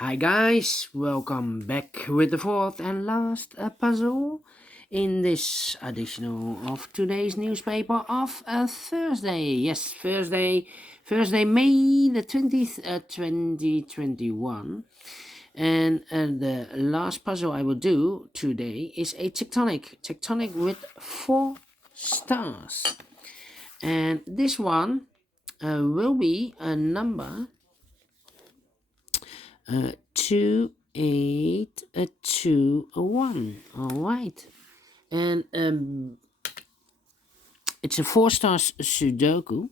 Hi guys, welcome back with the fourth and last puzzle in this edition of today's newspaper of Thursday. Yes, Thursday, May the 20th, 2021. And the last puzzle I will do today is a tectonic with 4 stars. And this one will be a number 2821. All right, and it's a 4 stars Sudoku,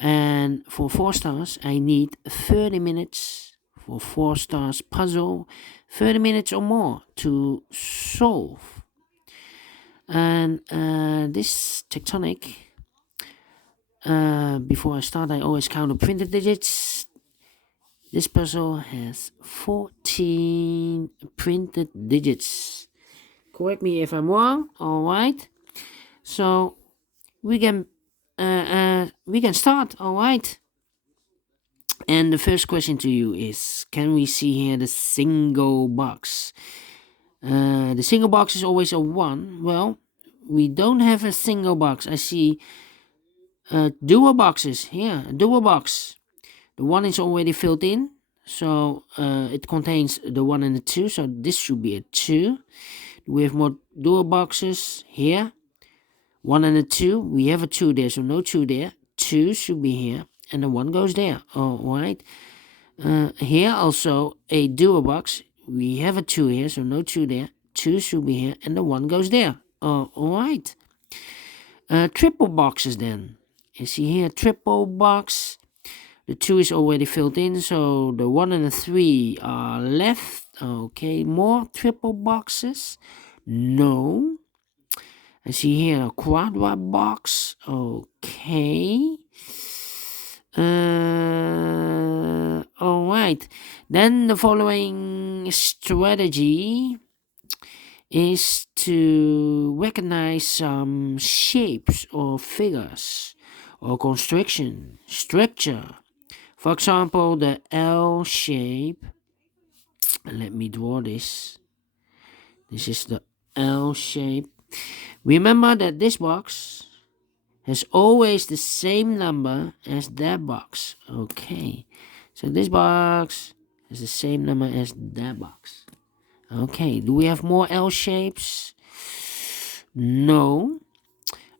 and for 4 stars I need 30 minutes. For 4 stars puzzle, 30 minutes or more to solve. And this tectonic, before I start, I always count the printed digits. This puzzle has 14 printed digits. Correct me if I'm wrong. All right. So we can start. All right. And the first question to you is: can we see here the single box? The single box is always a 1. Well, we don't have a single box. I see dual boxes here. A dual box. The 1 is already filled in, so it contains the 1 and the 2, so this should be a 2. We have more dual boxes here. 1 and a 2. We have a 2 there, so no 2 there. 2 should be here, and the 1 goes there. Alright. Here also a dual box. We have a 2 here, so no 2 there. 2 should be here, and the 1 goes there. Alright. Triple boxes then. You see here, triple box. The 2 is already filled in, so the 1 and the 3 are left. Okay, more triple boxes. No. I see here a quadra box. Okay. Alright. Then the following strategy is to recognize some shapes or figures or construction, structure. For example, the L shape. Let me draw this. This is the L shape. Remember that this box has always the same number as that box. Okay, so this box has the same number as that box. Okay, do we have more L shapes? No.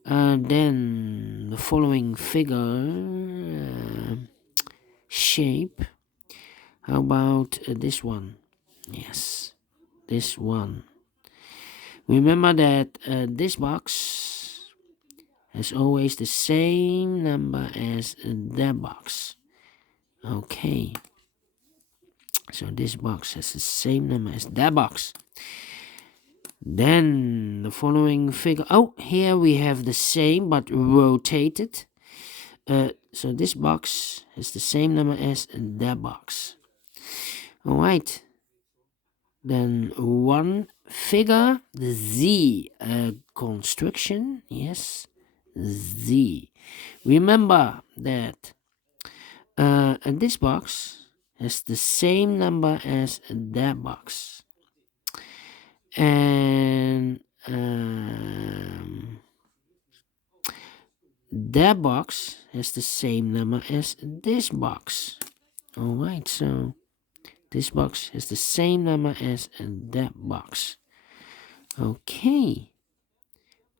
Then the following figure, shape. How about this one? Yes, this one. Remember that this box has always the same number as that box. Okay, so this box has the same number as that box. Then the following figure. Oh, here we have the same but rotated. So this box has the same number as that box. Alright. Then one figure, the Z construction. Yes, Z. Remember that this box has the same number as that box. And that box has the same number as this box. Alright, so this box has the same number as that box. Okay.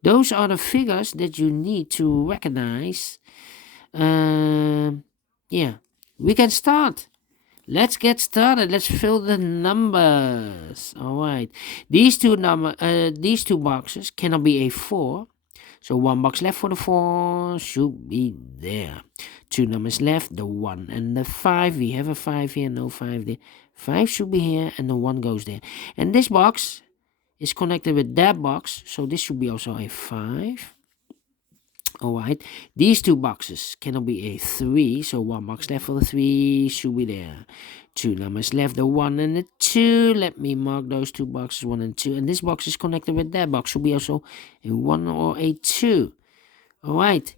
Those are the figures that you need to recognize. Yeah, we can start. Let's get started. Let's fill the numbers. All right. These two boxes cannot be a 4. So 1 box left for the 4 should be there. 2 numbers left, the 1 and the 5. We have a 5 here, no 5 there. 5 should be here, and the 1 goes there. And this box is connected with that box, so this should be also a 5. Alright, these two boxes cannot be a 3, so 1 box left for the 3 should be there. 2 numbers left, the 1 and the 2. Let me mark those 2 boxes, 1 and 2. And this box is connected with that box, should be also a 1 or a 2. Alright,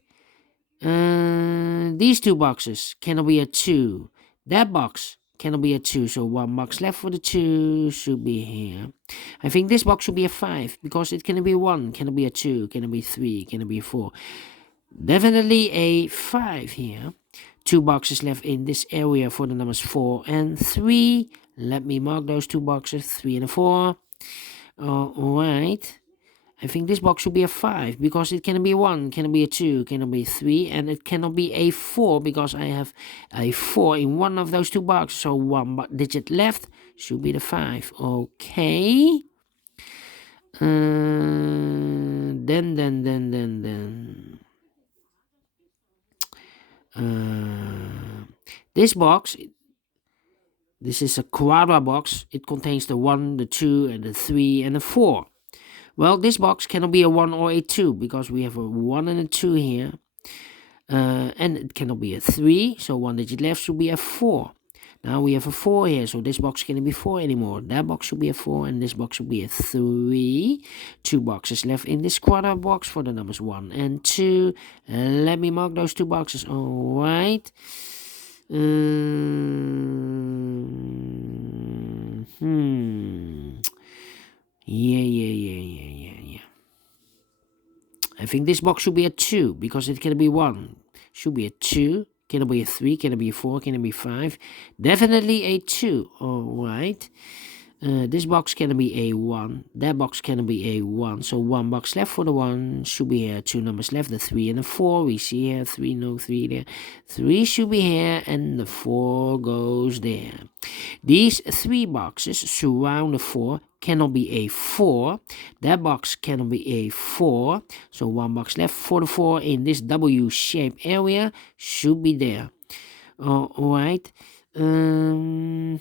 these 2 boxes cannot be a 2. That box cannot be a 2, so 1 box left for the 2 should be here. I think this box should be a 5 because it cannot be 1, cannot be a 2, cannot be 3, cannot be 4. Definitely a 5 here. 2 boxes left in this area for the numbers 4 and 3. Let me mark those 2 boxes, 3 and a 4. Alright. I think this box should be a 5 because it cannot be 1, cannot be a 2, cannot be 3, and it cannot be a 4 because I have a 4 in one of those 2 boxes. So 1 digit left should be the 5. Okay. Then. This box, this is a quadra box. It contains the 1, the 2, and the 3, and the 4. Well, this box cannot be a 1 or a 2 because we have a 1 and a 2 here. And it cannot be a 3, so 1 digit left should be a 4. Now we have a 4 here, so this box cannot be 4 anymore. That box should be a 4, and this box should be a 3. 2 boxes left in this quadra box for the numbers 1 and 2. Let me mark those 2 boxes. Alright. Yeah. I think this box should be a 2 because it can be 1. Should be a 2. Can it be a 3? Can it be a 4? Can it be 5? Definitely a 2. Alright. This box can be a 1. That box can be a 1. So 1 box left for the 1 should be here. 2 numbers left, the 3 and the 4. We see here 3, no 3 there. 3 should be here and the 4 goes there. These 3 boxes surround the 4. Cannot be a 4. That box cannot be a 4. So 1 box left for the 4 in this W-shaped area should be there. Alright. I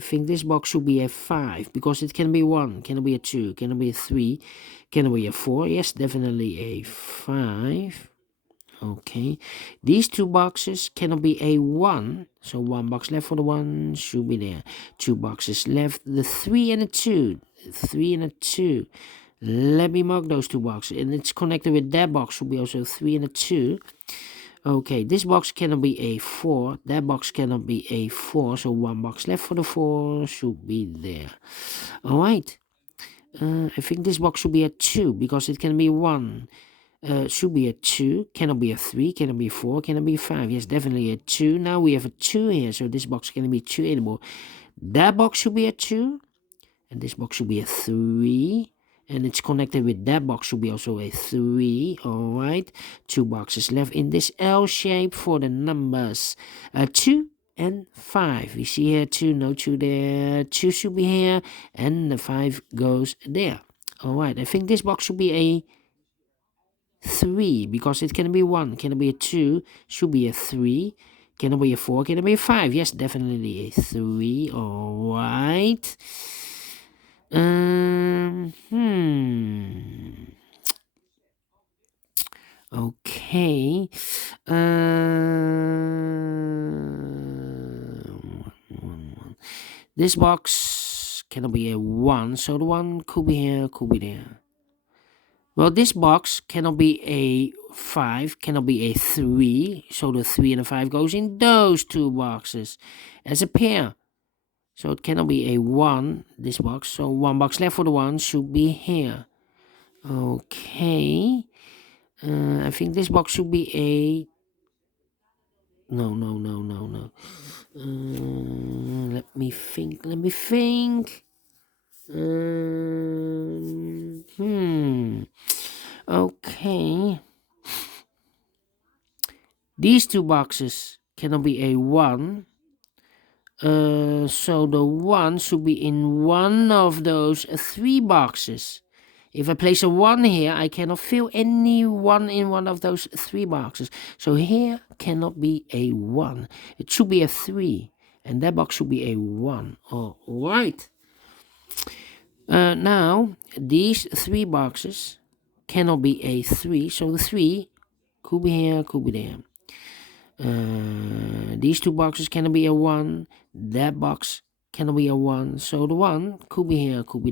think this box should be a 5 because it can be 1, can be a 2, can be a 3, can be a 4. Yes, definitely a 5. Okay, these 2 boxes cannot be a 1, so 1 box left for the 1 should be there. 2 boxes left, the 3 and a 2, 3 and a 2. Let me mark those 2 boxes, and it's connected with that box should be also 3 and a 2. Okay, this box cannot be a 4, that box cannot be a 4, so 1 box left for the 4 should be there. Alright, I think this box should be a 2 because it can be 1. Should be a 2, cannot be a 3, cannot be a 4, cannot be a 5. Yes, definitely a 2. Now we have a 2 here, so this box cannot be 2 anymore. That box should be a 2, and this box should be a 3, and it's connected with that box should be also a 3. Alright, 2 boxes left in this L shape for the numbers 2 and 5. We see here 2, no 2 there, 2 should be here, and the 5 goes there. Alright, I think this box should be a 3 because it can be 1, can be a 2, should be a 3, can be a 4, can be a 5. Yes, definitely a 3. Alright. Okay. This box cannot be a 1, so the 1 could be here, could be there. Well, this box cannot be a 5, cannot be a 3, so the 3 and the 5 goes in those 2 boxes as a pair. So it cannot be a 1, this box, so 1 box left for the 1 should be here. Okay, I think this box should be a... No. Let me think. Okay. These 2 boxes cannot be a 1. So the 1 should be in one of those 3 boxes. If I place a 1 here, I cannot fill any 1 in one of those 3 boxes. So here cannot be a 1. It should be a 3. And that box should be a 1. Alright. Now, these 3 boxes cannot be a 3. So the 3 could be here, could be there. These 2 boxes cannot be a 1. That box cannot be a 1. So the 1 could be here, could be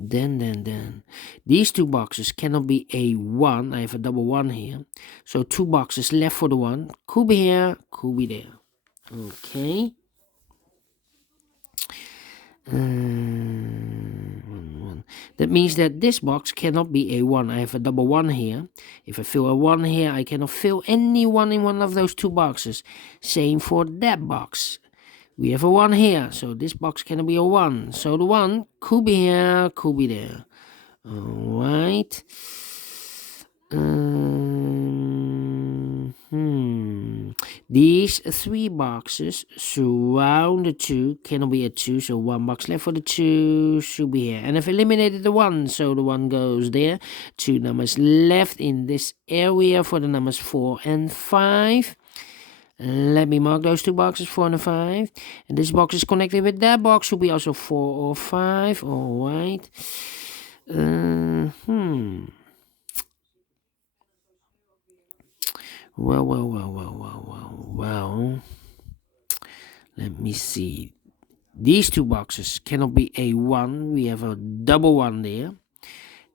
Then these two boxes cannot be a 1. I have a double 1 here. So 2 boxes left for the 1. Could be here, could be there. Okay. That means that this box cannot be a 1. I have a double 1 here. If I fill a 1 here, I cannot fill any 1 in one of those two boxes. Same for that box. We have a 1 here, so this box cannot be a 1. So the 1 could be here, could be there. Alright. These 3 boxes surround the 2, cannot be a 2, so 1 box left for the 2 should be here. And I've eliminated the 1, so the 1 goes there. 2 numbers left in this area for the numbers 4 and 5. Let me mark those 2 boxes, 4 and 5. And this box is connected with that box, should be also 4 or 5. Alright. Well. Let me see. These 2 boxes cannot be a 1. We have a double 1 there.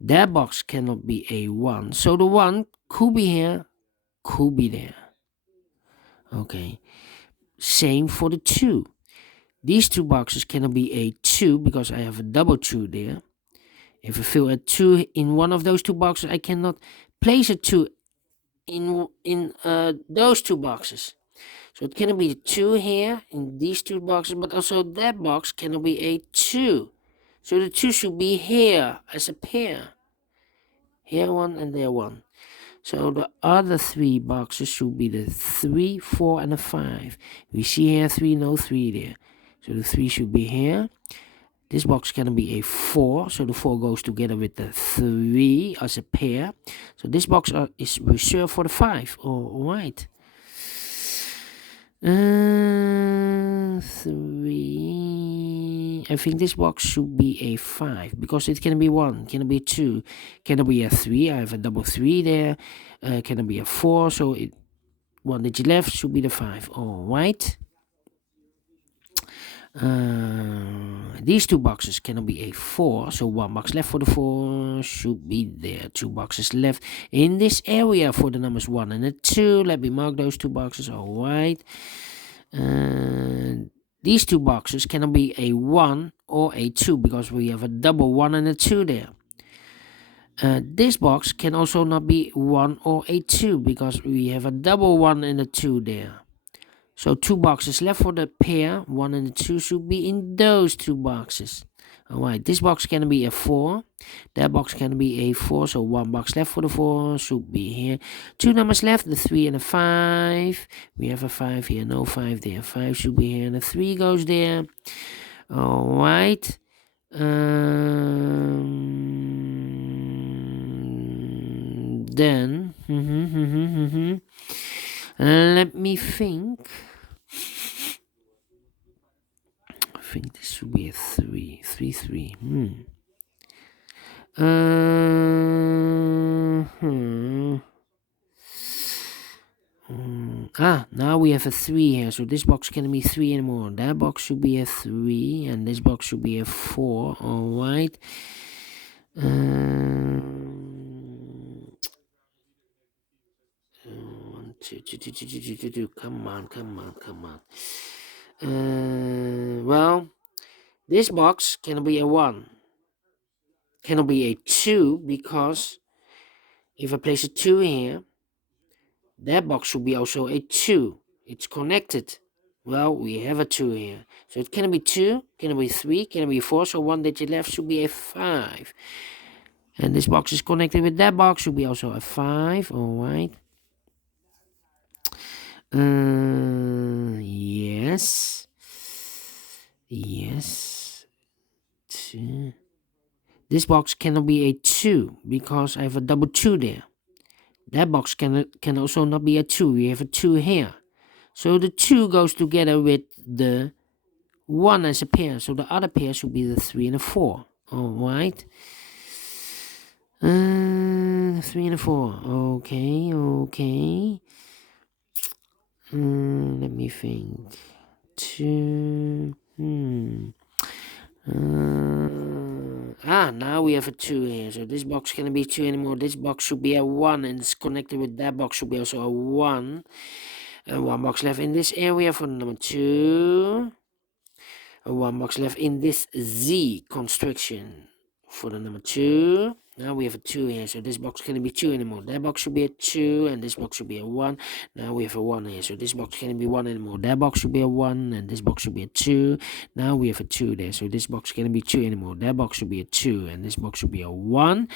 That box cannot be a 1. So the 1 could be here, could be there. Okay. Same for the 2. These 2 boxes cannot be a 2 because I have a double 2 there. If I fill a 2 in one of those 2 boxes, I cannot place a 2 in those 2 boxes. So it cannot be a 2 here in these 2 boxes, but also that box cannot be a 2. So the 2 should be here as a pair. Here 1 and there 1. So the other 3 boxes should be the 3, 4 and a 5. We see here 3, no 3 there. So the 3 should be here. This box cannot be a 4, so the 4 goes together with the 3 as a pair. So this box is reserved for the 5. Alright. 3. I think this box should be a 5 because it can be 1, can be 2, can be a 3. I have a double 3 there. Can be a 4, so 1 digit left should be the 5. Alright. These 2 boxes cannot be a 4, so 1 box left for the 4 should be there. 2 boxes left in this area for the numbers 1 and a 2. Let me mark those 2 boxes. Alright. These 2 boxes cannot be a 1 or a 2 because we have a double 1 and a 2 there. This box can also not be 1 or a 2 because we have a double 1 and a 2 there. So 2 boxes left for the pair, 1 and 2 should be in those 2 boxes. Alright, this box can be a 4, that box can be a 4, so 1 box left for the 4 should be here. 2 numbers left, the 3 and the 5. We have a 5 here, no 5 there. 5 should be here and the 3 goes there. Alright. Then let me think. I think this should be a 3. 3, 3. Now we have a 3 here, so this box can't be 3 anymore. That box should be a 3, and this box should be a 4. Alright. 1, 2, 2. Come on. Well, this box cannot be a 1. Cannot be a 2 because if I place a 2 here, that box should be also a 2. It's connected. Well, we have a 2 here. So it cannot be 2, cannot be 3, cannot be 4. So 1 digit left should be a 5. And this box is connected with that box, should be also a 5. Alright. Yes. 2. This box cannot be a 2 because I have a double 2 there. That box can also not be a 2. We have a 2 here. So the 2 goes together with the 1 as a pair. So the other pair should be the 3 and the 4. Alright. 3 and a 4. Okay. Let me think. 2. Now we have a 2 here. So this box cannot be 2 anymore. This box should be a 1 and it's connected with that box should be also a 1. And 1 box left in this area for the number 2. And 1 box left in this Z construction for the number 2. Now we have a 2 here, so this box cannot be 2 anymore. That box should be a 2, and this box should be a 1. Now we have a 1 here, so this box cannot be 1 anymore. That box should be a 1, and this box should be a 2. Now we have a 2 there, so this box cannot be 2 anymore. That box should be a 2, and this box should be a 1.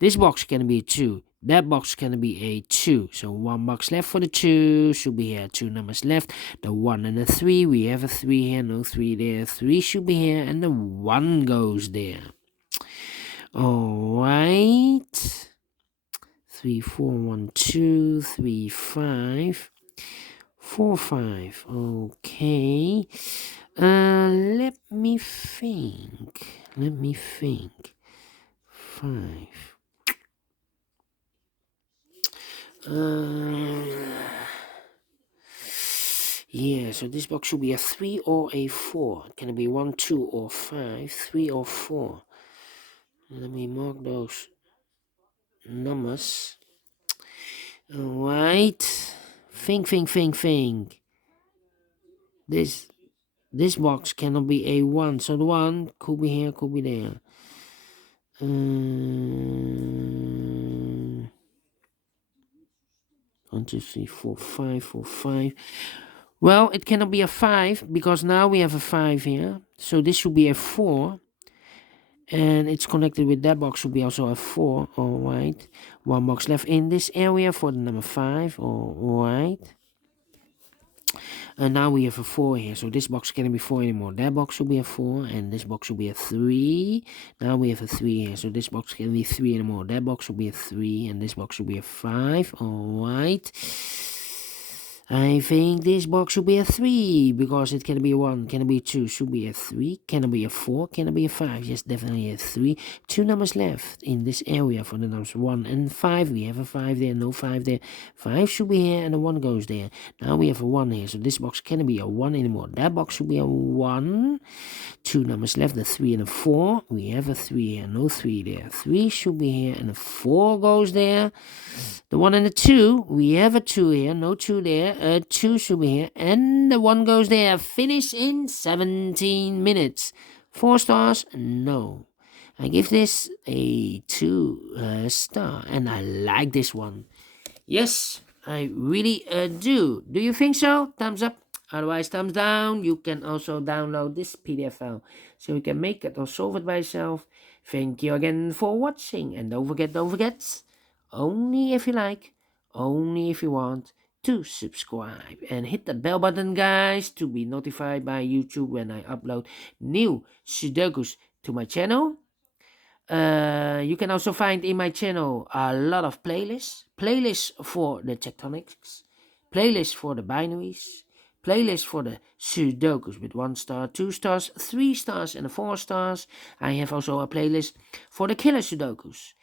This box cannot be a 2. That box can be a 2. So 1 box left for the 2. Should be here. 2 numbers left. The 1 and the 3. We have a 3 here. No 3 there. 3 should be here. And the 1 goes there. Alright. 3, 4, 1, 2, 3, 5. 4, 5. Okay. Let me think. 5. Yeah, so this box should be a 3 or a 4. Can it be 1, 2, or 5? 3 or 4. Let me mark those numbers. Alright. Think. This box cannot be a 1. So the 1 could be here, could be there. 1, 2, 3, 4, 5, 4, 5. Well, it cannot be a 5 because now we have a 5 here. So this should be a 4. And it's connected with that box should be also a 4. Alright. 1 box left in this area for the number 5. Alright. And now we have a 4 here. So this box cannot be 4 anymore. That box should be a 4. And this box should be a 3. Now we have a 3 here. So this box can't be 3 anymore. That box should be a 3. And this box should be a 5. Alright. I think this box should be a 3 because it can be 1, can be 2, should be a 3, can it be a 4, can it be a 5? Yes, definitely a 3. 2 numbers left in this area for the numbers 1 and 5. We have a 5 there, no 5 there. 5 should be here and a 1 goes there. Now we have a 1 here, so this box can't be a 1 anymore. That box should be a 1. 2 numbers left, the 3 and a 4. We have a 3 here, no 3 there. 3 should be here and a 4 goes there. The 1 and the 2, we have a 2 here, no 2 there. 2 should be here, and the 1 goes there. Finish in 17 minutes. 4 stars? No. I give this a 2 star, and I like this one. Yes, I really do. Do you think so? Thumbs up. Otherwise, thumbs down. You can also download this PDF file so you can make it or solve it by yourself. Thank you again for watching, and don't forget, only if you like, only if you want, to subscribe and hit the bell button, guys, to be notified by YouTube when I upload new Sudokus to my channel. You can also find in my channel a lot of playlists for the tectonics, playlists for the binaries, playlists for the Sudokus with 1 star, 2 stars, 3 stars, and 4 stars. I have also a playlist for the killer Sudokus,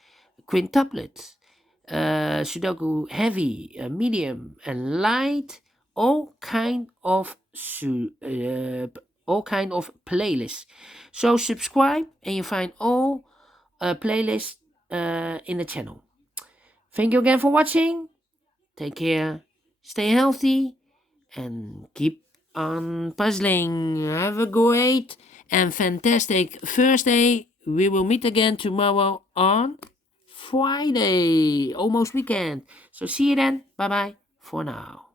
quintuplets, Sudoku heavy, medium, and light. All kind of playlists. So subscribe and you find all playlists in the channel. Thank you again for watching. Take care, stay healthy, and keep on puzzling. Have a great and fantastic Thursday. We will meet again tomorrow on Friday, almost weekend. So see you then. Bye bye for now.